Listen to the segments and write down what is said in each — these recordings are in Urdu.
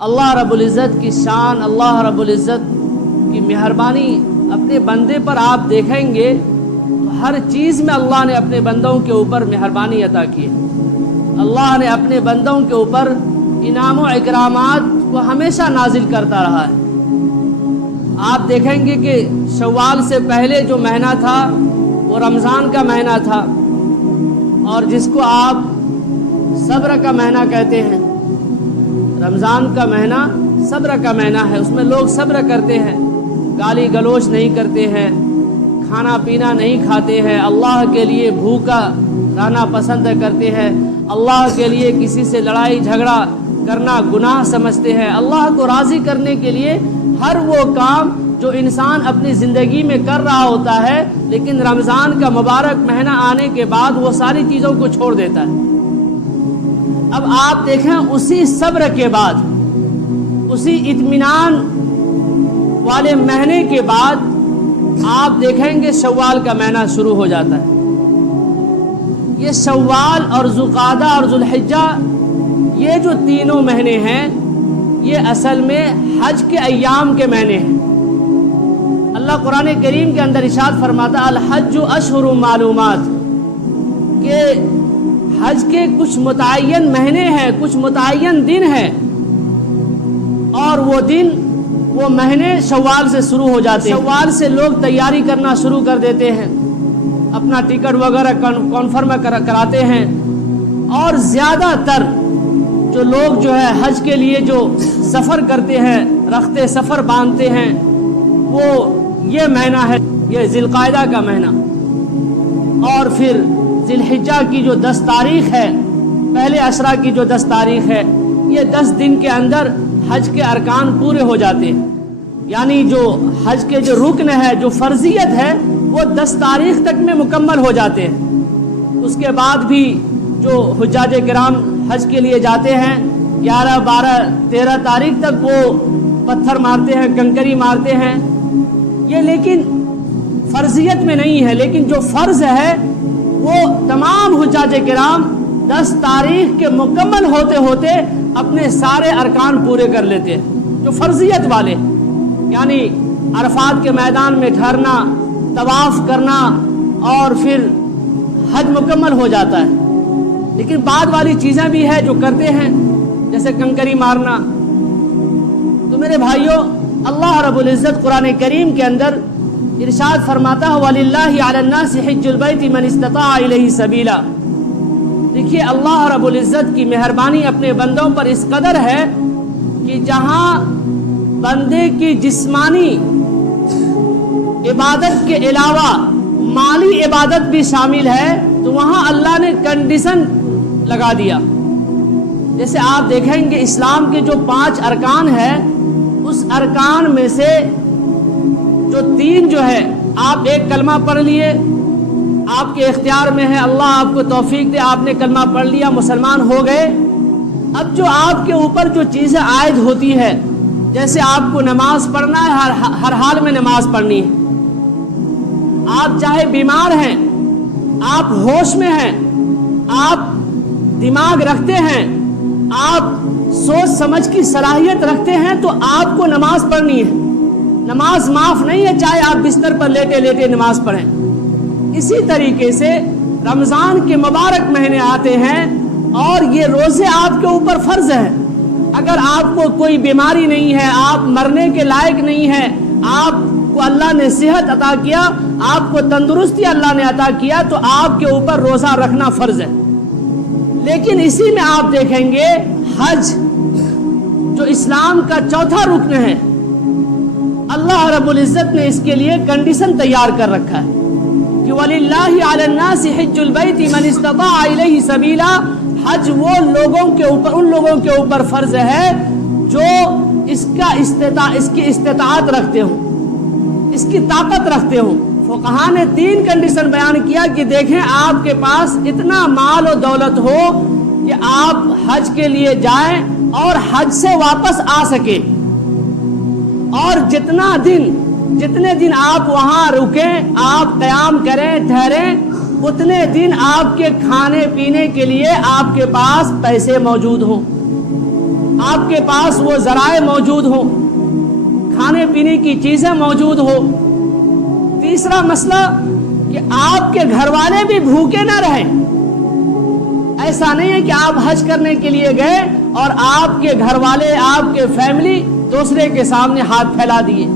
اللہ رب العزت کی شان، اللہ رب العزت کی مہربانی اپنے بندے پر آپ دیکھیں گے تو ہر چیز میں اللہ نے اپنے بندوں کے اوپر مہربانی عطا کی ہے۔ اللہ نے اپنے بندوں کے اوپر انعام و اکرامات کو ہمیشہ نازل کرتا رہا ہے۔ آپ دیکھیں گے کہ شوال سے پہلے جو مہینہ تھا وہ رمضان کا مہینہ تھا، اور جس کو آپ صبر کا مہینہ کہتے ہیں۔ رمضان کا مہینہ صبر کا مہینہ ہے، اس میں لوگ صبر کرتے ہیں، گالی گلوچ نہیں کرتے ہیں، کھانا پینا نہیں کھاتے ہیں، اللہ کے لیے بھوکا رہنا پسند کرتے ہیں، اللہ کے لیے کسی سے لڑائی جھگڑا کرنا گناہ سمجھتے ہیں۔ اللہ کو راضی کرنے کے لیے ہر وہ کام جو انسان اپنی زندگی میں کر رہا ہوتا ہے، لیکن رمضان کا مبارک مہینہ آنے کے بعد وہ ساری چیزوں کو چھوڑ دیتا ہے۔ اب آپ دیکھیں اسی صبر کے بعد، اسی اطمینان والے مہینے کے بعد آپ دیکھیں گے شوال کا مہینہ شروع ہو جاتا ہے۔ یہ شوال اور ذوالقعدہ اور ذوالحجہ، یہ جو تینوں مہینے ہیں، یہ اصل میں حج کے ایام کے مہینے ہیں۔ اللہ قرآن کریم کے اندر ارشاد فرماتا الحج اشہر معلومات، کہ حج کے کچھ متعین مہینے ہیں، کچھ متعین دن ہیں، اور وہ دن وہ مہینے شوال سے شروع ہو جاتے ہیں۔ شوال سے لوگ تیاری کرنا شروع کر دیتے ہیں، اپنا ٹکٹ وغیرہ کنفرم کراتے ہیں، اور زیادہ تر جو لوگ جو ہے حج کے لیے جو سفر کرتے ہیں، رخت سفر باندھتے ہیں، وہ یہ مہینہ ہے، یہ ذی القعدہ کا مہینہ، اور پھر ذی الحجہ کی جو 10 تاریخ ہے، پہلے عشرہ کی جو 10 تاریخ ہے، یہ 10 دن کے اندر حج کے ارکان پورے ہو جاتے ہیں۔ یعنی جو حج کے جو رکن ہے، جو فرضیت ہے، وہ 10 تاریخ تک میں مکمل ہو جاتے ہیں۔ اس کے بعد بھی جو حجاج کرام حج کے لیے جاتے ہیں، 11، 12، 13 تاریخ تک وہ پتھر مارتے ہیں، کنکری مارتے ہیں، یہ لیکن فرضیت میں نہیں ہے۔ لیکن جو فرض ہے وہ تمام حجاج کرام 10 تاریخ کے مکمل ہوتے ہوتے اپنے سارے ارکان پورے کر لیتے ہیں، جو فرضیت والے، یعنی عرفات کے میدان میں ٹھہرنا، طواف کرنا، اور پھر حج مکمل ہو جاتا ہے۔ لیکن بعد والی چیزیں بھی ہیں جو کرتے ہیں، جیسے کنکری مارنا۔ تو میرے بھائیوں، اللہ رب العزت قرآن کریم کے اندر ارشاد فرماتا ہے وَلِلَّهِ عَلَى النَّاسِ حِجُّ الْبَيْتِ مَنِ اسْتَطَاعَ إِلَيْهِ سَبِيلًا۔ دیکھیے اللہ رب العزت کی مہربانی اپنے بندوں پر اس قدر ہے کہ جہاں بندے کی جسمانی عبادت کے علاوہ مالی عبادت بھی شامل ہے، تو وہاں اللہ نے کنڈیشن لگا دیا۔ جیسے آپ دیکھیں گے اسلام کے جو 5 ارکان ہیں، اس ارکان میں سے جو 3 جو ہے، آپ ایک کلمہ پڑھ لیے، آپ کے اختیار میں ہے، اللہ آپ کو توفیق دے، آپ نے کلمہ پڑھ لیا، مسلمان ہو گئے۔ اب جو آپ کے اوپر جو چیزیں عائد ہوتی ہے، جیسے آپ کو نماز پڑھنا ہے، ہر حال میں نماز پڑھنی ہے، آپ چاہے بیمار ہیں، آپ ہوش میں ہیں، آپ دماغ رکھتے ہیں، آپ سوچ سمجھ کی صلاحیت رکھتے ہیں، تو آپ کو نماز پڑھنی ہے۔ نماز معاف نہیں ہے چاہے آپ بستر پر لیٹے لیٹے نماز پڑھیں۔ اسی طریقے سے رمضان کے مبارک مہینے آتے ہیں، اور یہ روزے آپ کے اوپر فرض ہے۔ اگر آپ کو کوئی بیماری نہیں ہے، آپ مرنے کے لائق نہیں ہے، آپ کو اللہ نے صحت عطا کیا، آپ کو تندرستی اللہ نے عطا کیا، تو آپ کے اوپر روزہ رکھنا فرض ہے۔ لیکن اسی میں آپ دیکھیں گے حج جو اسلام کا 4تھا رکن ہے، اللہ رب العزت نے اس کے لیے کنڈیشن تیار کر رکھا ہے کہ وَلِلَّهِ عَلَى النَّاسِ حِجُّ الْبَيْتِ مَنِ اسْتَطَاعَ إِلَيْهِ سَبِيلًا۔ حج وہ لوگوں کے اوپر، ان لوگوں کے اوپر فرض ہے جو اس کی استطاعت رکھتے ہوں، اس کی طاقت رکھتے ہوں۔ فقہاء نے 3 کنڈیشن بیان کیا کہ دیکھیں آپ کے پاس اتنا مال و دولت ہو کہ آپ حج کے لیے جائیں اور حج سے واپس آ سکے، اور جتنے دن آپ وہاں رکیں، آپ قیام کریں، ٹھہریں، اتنے دن آپ کے کھانے پینے کے لیے آپ کے پاس پیسے موجود ہوں۔ آپ کے پاس وہ ذرائع موجود ہوں، کھانے پینے کی چیزیں موجود ہو۔ تیسرا مسئلہ کہ آپ کے گھر والے بھی بھوکے نہ رہیں۔ ایسا نہیں ہے کہ آپ حج کرنے کے لیے گئے اور آپ کے گھر والے، آپ کے فیملی دوسرے کے سامنے ہاتھ پھیلا دیے،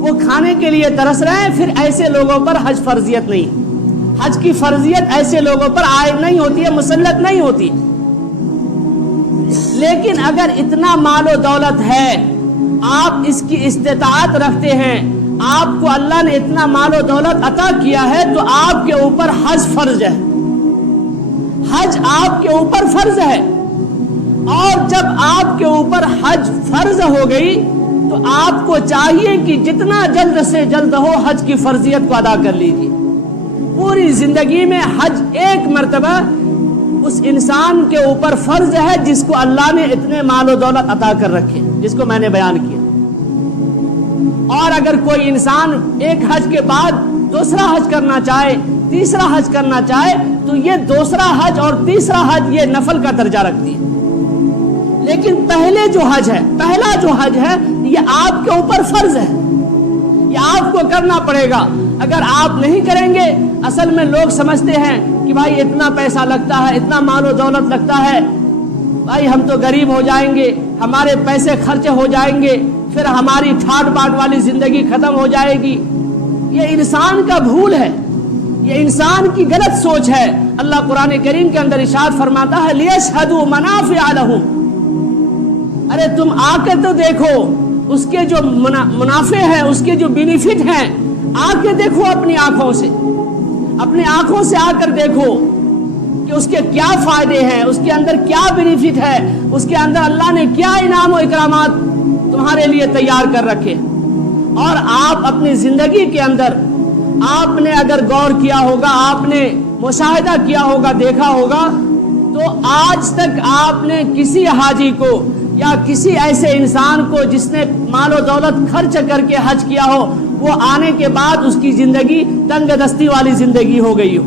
وہ کھانے کے لیے ترس رہے ہیں، پھر ایسے لوگوں پر حج فرضیت نہیں۔ حج کی فرضیت ایسے لوگوں پر عائد نہیں ہوتی ہے، مسلط نہیں ہوتی۔ لیکن اگر اتنا مال و دولت ہے، آپ اس کی استطاعت رکھتے ہیں، آپ کو اللہ نے اتنا مال و دولت عطا کیا ہے، تو آپ کے اوپر حج فرض ہے۔ حج آپ کے اوپر فرض ہے، اور جب آپ کے اوپر حج فرض ہو گئی تو آپ کو چاہیے کہ جتنا جلد سے جلد ہو حج کی فرضیت کو ادا کر لیجیے۔ پوری زندگی میں حج ایک مرتبہ اس انسان کے اوپر فرض ہے جس کو اللہ نے اتنے مال و دولت عطا کر رکھے، جس کو میں نے بیان کیا۔ اور اگر کوئی انسان ایک حج کے بعد دوسرا حج کرنا چاہے، تیسرا حج کرنا چاہے، تو یہ دوسرا حج اور تیسرا حج یہ نفل کا درجہ رکھتی ہے۔ لیکن پہلا جو حج ہے یہ آپ کے اوپر فرض ہے، یہ آپ کو کرنا پڑے گا۔ اگر آپ نہیں کریں گے، اصل میں لوگ سمجھتے ہیں کہ بھائی اتنا پیسہ لگتا ہے، اتنا مال و دولت لگتا ہے، بھائی ہم تو غریب ہو جائیں گے، ہمارے پیسے خرچ ہو جائیں گے، پھر ہماری ٹھاٹ باٹ والی زندگی ختم ہو جائے گی۔ یہ انسان کا بھول ہے، یہ انسان کی غلط سوچ ہے۔ اللہ قرآن کریم کے اندر ارشاد فرماتا ہے لِيَشْهَدُوا مَنَافِعَ لَهُمْ، ارے تم آ کر تو دیکھو اس کے جو منافع ہیں، اس کے جو بینیفٹ ہیں، آ کے دیکھو اپنی آنکھوں سے، اپنی آنکھوں سے آ کر دیکھو کہ اس کے کیا فائدے ہیں، اس کے اندر کیا بینیفٹ ہے، اس کے اندر اللہ نے کیا انعام و اکرامات تمہارے لیے تیار کر رکھے۔ اور آپ اپنی زندگی کے اندر آپ نے اگر غور کیا ہوگا، آپ نے مشاہدہ کیا ہوگا، دیکھا ہوگا، تو آج تک آپ نے کسی حاجی کو یا کسی ایسے انسان کو جس نے مال و دولت خرچ کر کے حج کیا ہو، وہ آنے کے بعد اس کی زندگی تنگ دستی والی زندگی ہو گئی ہو،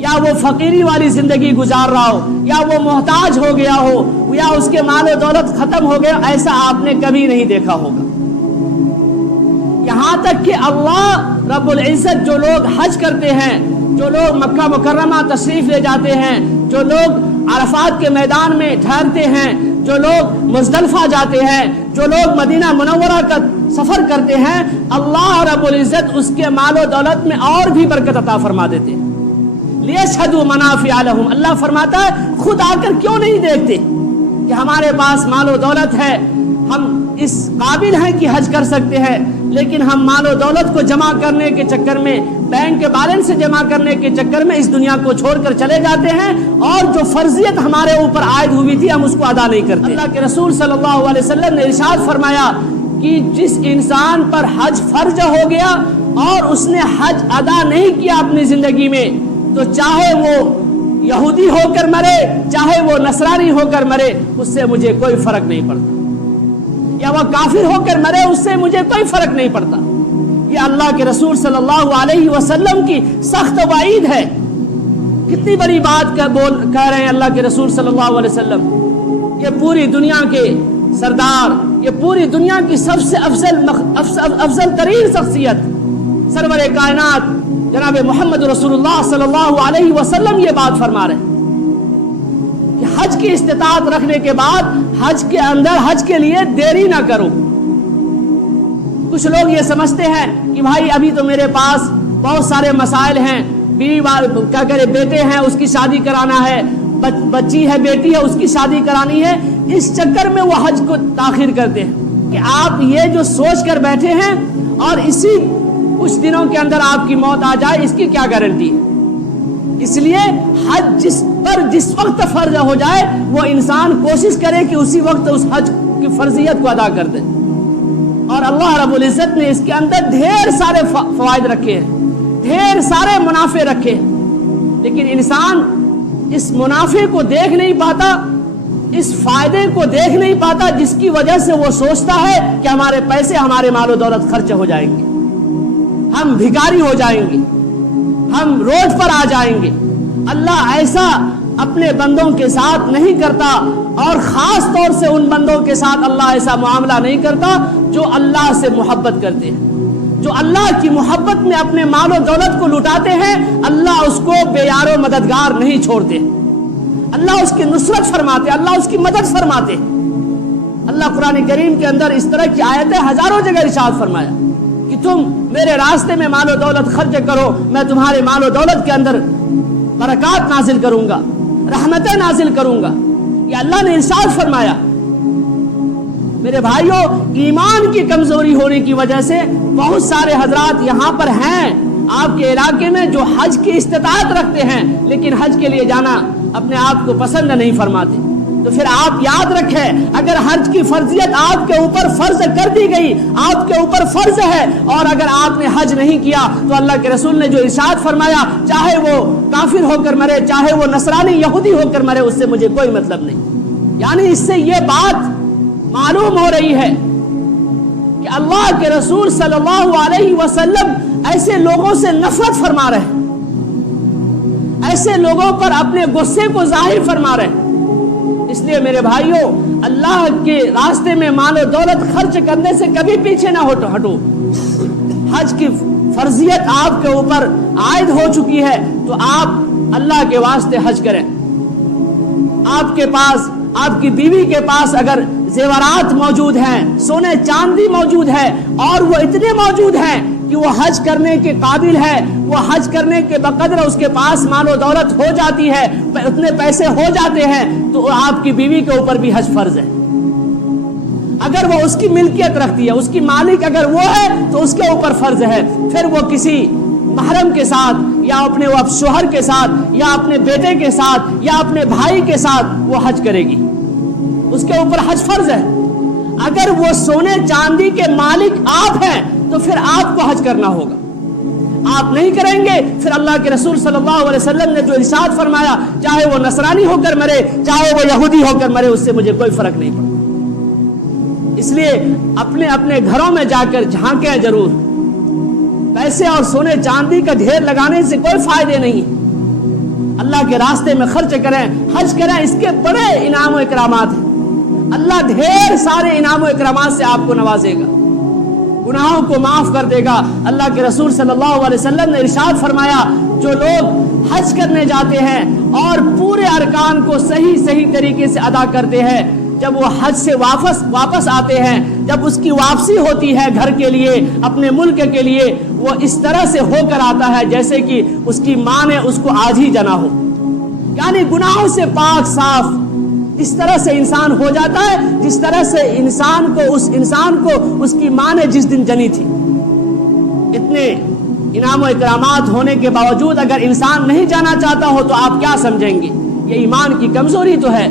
یا وہ فقیری والی زندگی گزار رہا ہو، یا وہ محتاج ہو گیا ہو، یا اس کے مال و دولت ختم ہو گیا، ایسا آپ نے کبھی نہیں دیکھا ہوگا۔ یہاں تک کہ اللہ رب العزت جو لوگ حج کرتے ہیں، جو لوگ مکہ مکرمہ تشریف لے جاتے ہیں، جو لوگ عرفات کے میدان میں ٹھہرتے ہیں، جو لوگ مزدلفہ جاتے ہیں، جو لوگ مدینہ منورہ کا سفر کرتے ہیں، اللہ رب العزت اس کے مال و دولت میں اور بھی برکت عطا فرما دیتے ہیں۔ لِيَشْهَدُوا مَنَافِعَ لَهُمْ، اللہ فرماتا ہے خود آ کر کیوں نہیں دیکھتے کہ ہمارے پاس مال و دولت ہے، ہم اس قابل ہیں کہ حج کر سکتے ہیں، لیکن ہم مال و دولت کو جمع کرنے کے چکر میں، بینک کے بیلنس سے جمع کرنے کے چکر میں اس دنیا کو چھوڑ کر چلے جاتے ہیں، اور جو فرضیت ہمارے اوپر عائد ہوئی تھی ہم اس کو ادا نہیں کرتے۔ اللہ کے رسول صلی اللہ علیہ وسلم نے ارشاد فرمایا کہ جس انسان پر حج فرض ہو گیا اور اس نے حج ادا نہیں کیا اپنی زندگی میں، تو چاہے وہ یہودی ہو کر مرے، چاہے وہ نصرانی ہو کر مرے، اس سے مجھے کوئی فرق نہیں پڑتا، یا وہ کافر ہو کر مرے، اس سے مجھے کوئی فرق نہیں پڑتا۔ یہ اللہ کے رسول صلی اللہ علیہ وسلم کی سخت وعید ہے۔ کتنی بڑی بات کہہ رہے ہیں اللہ کے رسول صلی اللہ علیہ وسلم۔ یہ پوری دنیا کے سردار، یہ پوری دنیا کی سب سے افضل ترین شخصیت، سرور کائنات جناب محمد رسول اللہ صلی اللہ علیہ وسلم یہ بات فرما رہے ہیں کہ حج کی استطاعت رکھنے کے بعد حج کے اندر حج کے لیے دیری نہ کرو۔ کچھ لوگ یہ سمجھتے ہیں کہ بھائی ابھی تو میرے پاس بہت سارے مسائل ہیں، بیوی کیا کرے، بیٹے ہیں اس کی شادی کرانا ہے، بچی ہے، بیٹی ہے اس کی شادی کرانی ہے، اس چکر میں وہ حج کو تاخیر کرتے ہیں۔ کہ آپ یہ جو سوچ کر بیٹھے ہیں اور اسی کچھ دنوں کے اندر آپ کی موت آ جائے، اس کی کیا گارنٹی ہے؟ اس لیے حج جس وقت فرض ہو جائے وہ انسان کوشش کرے کہ اسی وقت اس حج کی فرضیت کو ادا کر دے۔ اور اللہ رب العزت نے اس کے اندر ڈھیر سارے فوائد رکھے ہیں، ڈھیر سارے منافع رکھے ہیں، لیکن انسان اس منافع کو دیکھ نہیں پاتا، اس فائدے کو دیکھ نہیں پاتا، جس کی وجہ سے وہ سوچتا ہے کہ ہمارے پیسے، ہمارے مال و دولت خرچ ہو جائیں گے، ہم بھکاری ہو جائیں گے، ہم روڈ پر آ جائیں گے۔ اللہ ایسا اپنے بندوں کے ساتھ نہیں کرتا، اور خاص طور سے ان بندوں کے ساتھ اللہ ایسا معاملہ نہیں کرتا جو اللہ سے محبت کرتے ہیں، جو اللہ کی محبت میں اپنے مال و دولت کو لٹاتے ہیں۔ اللہ اس کو بے یار و مددگار نہیں چھوڑتے، اللہ اس کی نصرت فرماتے، اللہ اس کی مدد فرماتے۔ اللہ قرآن کریم کے اندر اس طرح کی آیتیں ہزاروں جگہ ارشاد فرمایا کہ تم میرے راستے میں مال و دولت خرچ کرو، میں تمہارے مال و دولت کے اندر برکات نازل کروں گا، رحمتیں نازل کروں گا، یہ اللہ نے ارشاد فرمایا۔ میرے بھائیوں، ایمان کی کمزوری ہونے کی وجہ سے بہت سارے حضرات یہاں پر ہیں آپ کے علاقے میں جو حج کی استطاعت رکھتے ہیں لیکن حج کے لیے جانا اپنے آپ کو پسند نہیں فرماتے۔ تو پھر آپ یاد رکھیں، اگر حج کی فرضیت آپ کے اوپر فرض کر دی گئی، آپ کے اوپر فرض ہے، اور اگر آپ نے حج نہیں کیا تو اللہ کے رسول نے جو ارشاد فرمایا، چاہے وہ کافر ہو کر مرے، چاہے وہ نصرانی یہودی ہو کر مرے، اس سے مجھے کوئی مطلب نہیں۔ یعنی اس سے یہ بات معلوم ہو رہی ہے کہ اللہ کے رسول صلی اللہ علیہ وسلم ایسے لوگوں سے نفرت فرما رہے ہیں، ایسے لوگوں پر اپنے غصے کو ظاہر فرما رہے ہیں۔ اس لیے میرے بھائیوں، اللہ کے راستے میں مال و دولت خرچ کرنے سے کبھی پیچھے نہ ہٹو۔ حج کی فرضیت آپ کے اوپر عائد ہو چکی ہے تو آپ اللہ کے واسطے حج کریں۔ آپ کے پاس، آپ کی بیوی کے پاس اگر زیورات موجود ہیں، سونے چاندی موجود ہے، اور وہ اتنے موجود ہیں کہ وہ حج کرنے کے قابل ہے، وہ حج کرنے کے بقدر اس کے پاس مال و دولت ہو جاتی ہے، اتنے پیسے ہو جاتے ہیں، تو آپ کی بیوی کے اوپر بھی حج فرض ہے۔ اگر وہ اس کی ملکیت رکھتی ہے، اس کی مالک اگر وہ ہے تو اس کے اوپر فرض ہے، پھر وہ کسی محرم کے ساتھ یا اپنے شوہر کے ساتھ یا اپنے بیٹے کے ساتھ یا اپنے بھائی کے ساتھ وہ حج کرے گی، اس کے اوپر حج فرض ہے۔ اگر وہ سونے چاندی کے مالک آپ ہیں تو پھر آپ کو حج کرنا ہوگا، آپ نہیں کریں گے پھر اللہ کے رسول صلی اللہ علیہ وسلم نے جو ارشاد فرمایا، چاہے وہ نصرانی ہو کر مرے، چاہے وہ یہودی ہو کر مرے، اس سے مجھے کوئی فرق نہیں پڑتا۔ اس لیے اپنے اپنے گھروں میں جا کر جھانکیں ضرور، پیسے اور سونے چاندی کا ڈھیر لگانے سے کوئی فائدے نہیں، اللہ کے راستے میں خرچ کریں، حج کریں، اس کے بڑے انعام و اکرامات ہیں، اللہ ڈھیر سارے انعام و اکرامات سے آپ کو نوازے گا، گناہوں کو معاف کر دے گا۔ اللہ کے رسول صلی اللہ علیہ وسلم نے ارشاد فرمایا، جو لوگ حج کرنے جاتے ہیں اور پورے ارکان کو صحیح طریقے سے ادا کرتے ہیں، جب وہ حج سے واپس آتے ہیں، جب اس کی واپسی ہوتی ہے گھر کے لیے، اپنے ملک کے لیے، وہ اس طرح سے ہو کر آتا ہے جیسے کہ اس کی ماں نے اس کو آج ہی جنا ہو، یعنی گناہوں سے پاک صاف اس طرح سے انسان ہو جاتا ہے جس طرح سے اس انسان کو اس کی ماں نے جس دن جنی تھی۔ اتنے انعام و اکرامات ہونے کے باوجود اگر انسان نہیں جانا چاہتا ہو تو آپ کیا سمجھیں گے؟ یہ ایمان کی کمزوری تو ہے۔